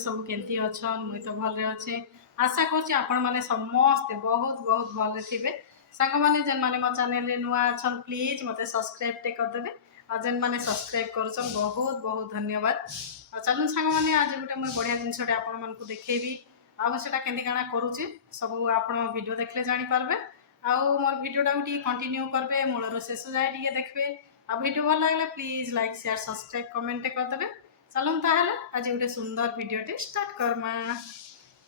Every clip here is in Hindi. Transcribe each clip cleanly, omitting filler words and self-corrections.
सब केमती अच्छन मुई तो भल अच्छे आशा करुँच आपण मैंने समस्ते बहुत बहुत भल थे सांग मैंने जेन मैंने मो चैनल नुआ अच्छन प्लीज मत सब्सक्राइब टे करदेवे और जेन मैंने सब्सक्राइब कर बहुत बहुत धन्यवाद। चलून सांग मैंने आज गोटे मुझे बढ़िया जिनसटे आपण मानक देखेबी आटा केमती काଣା करुचे सब आप वीडियो देखले जानीपारे आउ मोर वीडियोटा को कंटिन्यू करबे मूलर शेष जाए टे देखबे आ वीडियो भल लगे please like share subscribe comment करदेवे। चलून ताहले आज गोटे सुंदर वीडियोटे स्टार्ट करमा।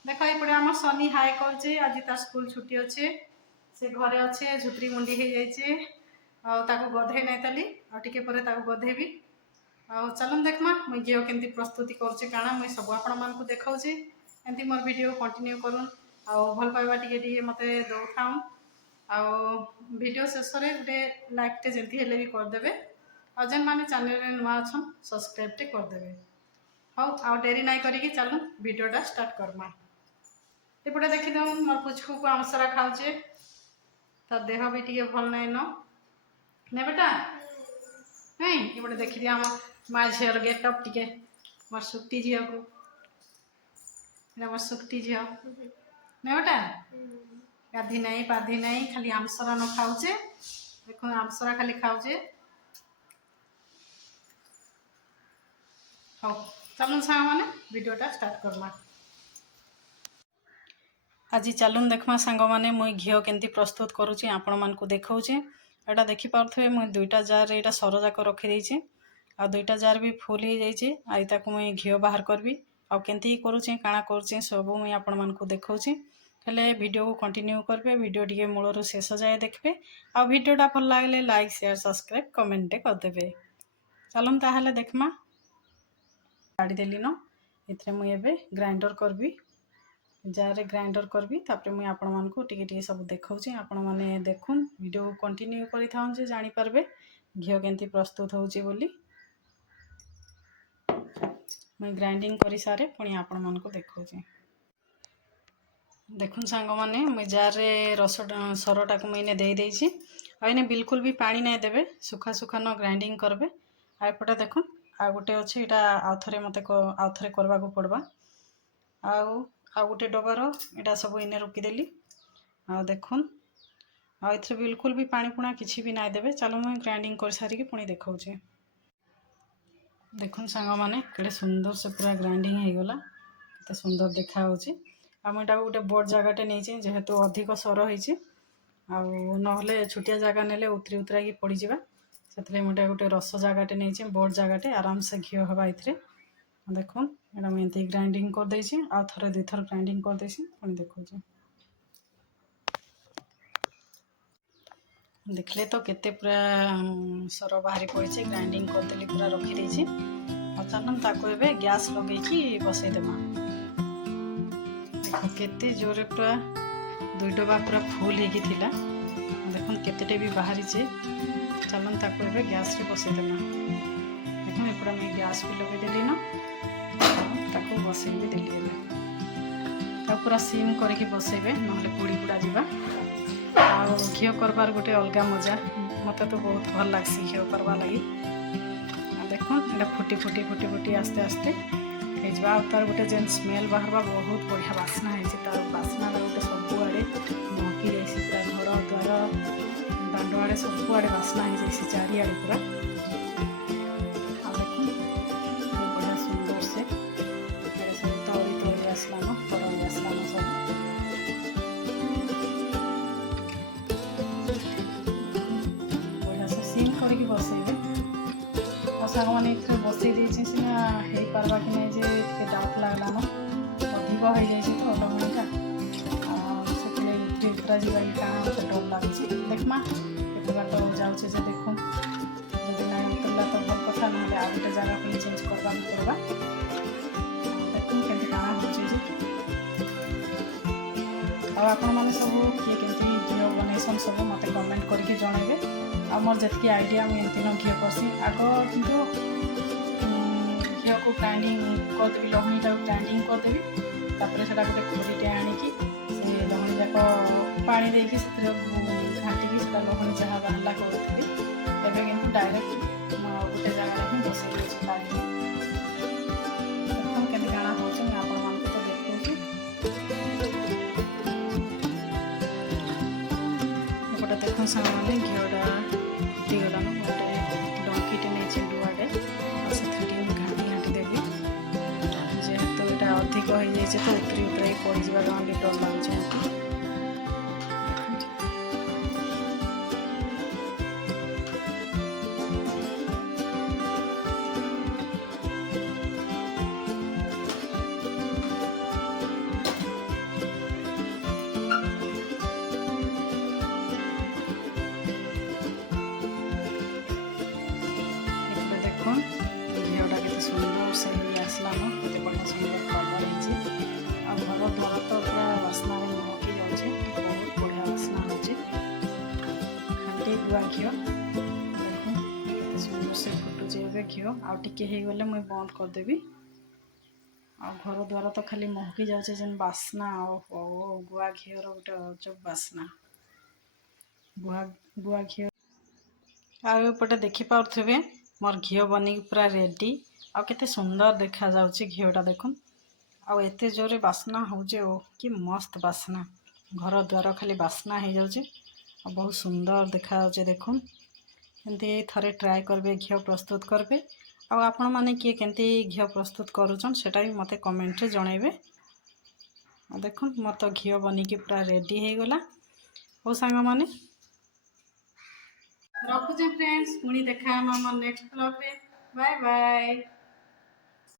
देख ये आम सनी हाय करे आज तार स्कूल छुट्टी अच्छे से घरे अच्छे झुपरी मुंडी हो जाइए गधे नहीं ताली आटे पर गधेबी चलून देखमा मुझे घी केमती प्रस्तुति करुचे काଣା मुझे सब आपण मानक देखाऊँगी एमती मोर वीडियो कंटिन्यू करूँ आउ भल पाइबा टे मत दौ था वीडियो शेष में गोटे लाइक टे जमी हेल्ले भी करदे और जेन मैंने चैनल नुआ अच्छन सब्सक्राइब टे करदे। हाँ आ डेरी नाई करी चलूँ वीडियोटा स्टार्ट करमा। एपटे देखीद मोर पुचकू को आमसरा खाऊचे तार देह भी टे भल नाई ने बेटा नहीं एपटे देखी आम माँ झीर गेटअप टे मोर सुक्ति झील को मोर सुक्ति झील ने बेटा गाधी नहीं पाधी नहीं खाली आमसरा न खाऊचे देख आमसरा खाली खाऊचे। हाँ चलून सांग मैंने वीडियोटा स्टार्ट करमा। आज चलून देखमा सांग मैंने मुई घी केमती प्रस्तुत करुँची आपण मानक देखाऊँचे एटा देखी पारे मुई दुईटा जार यहाँ सर जाक रखी आ दुईटा जार भी फुल हो जाइए आई मुई घी बाहर करबी आ केमती करुँचे काଣା करुँचे सब मुई आपण मानक देखाऊँची हेले वीडियो को कंटिन्यू करबे वीडियो टी मूलर शेष जाए देखबे आ वीडियोटा भल लगे लाइक शेयर सब्सक्राइब कमेंट करदेवे। चलून ताहले देखमा काढ़ी देली न इतने मुई एबे ग्राइंडर करबी जार ग्राइंडर करबी तापरे मुई आपण मानक टिके सब देखाऊँची आपण माने देखुन वीडियो को कंटिन्यू करि थाउन जे जानि पारबे घी केमती प्रस्तुत होउची बोली मुई ग्राइंडिंग करि सारे पुणी आपण मानक देखाऊँची। देखुन सांग माने मुई जार रस सरटा को मुझे दे देइछि आइने बिल्कुल भी पानी नहीं देबे सुखा सुखा न ग्राइंडिंग करबे आएपटे देखुन आ गोटे अच्छे यहाँ आउ थे मत आउ थे करबा को पड़बा आ गोटे डबार यहाँ सब इने रुकीदेली आ देखुन आ बिल्कुल भी पानी पुणा किसी भी नहीं देबे। चलो मुझे ग्राइंडिंग कर सारिकी पुणी देखाऊँची। देखुन सांग माने केड़े सुंदर से पूरा ग्राइंडिंग हो गला केते सुंदर देखा होची आम यहाँ गोटे बड़ जगटे नहीं जेहेतु अधिक सर होती ना छोटिया जगह ने उतरी उतरा कि पड़ जा से मुझे गोटे रस जगटे नहीं बड़ जगटे आराम से घी हवा ये देखुन यहाँ मुझे ग्राइंडिंग करदे आउ थे दुई थर ग्राइंडिंग करदे पुणी देखा देखले तो केते पूरा सर बाहरी पड़ी ग्राइंडिंग करदेली पूरा रखी चलन ताको एबे गैस लगे बसईदेमा देख केते जोरे पूरा दुई डबा पूरा फुल होगी देखुन केतेटे भी बाहरी चलन ताको एबे गैस रे बसईदेमा देखुन एपड़ा मैं गैस भी लगेदेली न ताको बसई भी देली एबे पूरा सिम करके बसईबे नहले पोड़ी पुड़ा जीवा आ घी करबार गोटे अलग मजा मत तो बहुत भल लगसी घी करवा लगी देखुन ये फुटी फुटी फुटी फुटी आस्ते आस्ते हो तार गोटे जेन स्मेल बाहर बहुत बढ़िया बास्ना है तार बास्ना गोटे सबुआड़े महकी जाए पूरा घर द्वार दांड आड़े सबुआड़े बास्ना हो जाए चारिआड़े पूरा देखुन बढ़िया सुंदर से सब तली तली आसलान तली आसलान सब बढ़िया से सिम करके बसईबे सांग मैंने बसई देसी सीना हो पार्बा कि नहीं जे डाउट लगलान अधिक हो जाए तो लवणीटा से उतरी उतरा जाए क्या मत डर लगे देखमा ये बाट जाऊे देखुन जब ना उतरला तो भल कथा ना आ गए जगह को चेंज करवा पड़वा देखुन के काଣା हो आपण मैंने सब किए केमती घी बनईसन सब मत कमेंट करके जनइबे आ मोर जी आइडिया मुझे एमती घी करसी आग किंतु घी को ग्राइंडिंग करदेवी लहणीटा ग्राइंडिंग करदेवी तापर से गोटे खोरीटे आणिकी से लहणी जाक पानी देकी घाटिकी लहणी जहाँ बाहर करूँगी एवं कि डायरेक्ट गोटे जगह ही बसई देखुन के काଣା हो देखो सामने घीटा फुटीगलान गोटे डंकीटे नहीं लुआटे से घाटी घाटी देवी जेहेतु यहाँ अधिक हो जाए तो उतरी उतराई पड़ जावा डर लगे। घीटा के सुंदर से आसलान के बढ़िया सुंदर कलर हो घर द्वार तो पूरा बास्ना महकी जाऊे बहुत बढ़िया बास्ना होची खाटी गुआ घी देखो सुंदर से फुटुचे घी आगे गले मुझे बंद करदेवी आ घर द्वार तो खाली महकी जाऊे जेन बास्ना गुआ घी गोटे अजब बास्ना गुआ घी आउपटे देखिपे मोर घी बनी पूरा रेडी आउ केते सुंदर देखा जाउची घीटा देखुन आउ एते जोरे बास्ना होजे ओ कि मस्त बास्ना घर द्वार खाली बास्ना हो जाउची आ बहुत सुंदर देखा जाउचे देखुन एमती थरे ट्राए करबे घी प्रस्तुत करबे आउ आपण माने किए केमती घी प्रस्तुत करूछन सेटा भी मते कमेंट रे जणाइबे। देखुन मोर तो घी बनी कि पूरा रेडी हो गला ओ सांग माने रखुचे फ्रेंड्स पुणी देखा हम नेक्स्ट ब्लॉग रे बाय बाय।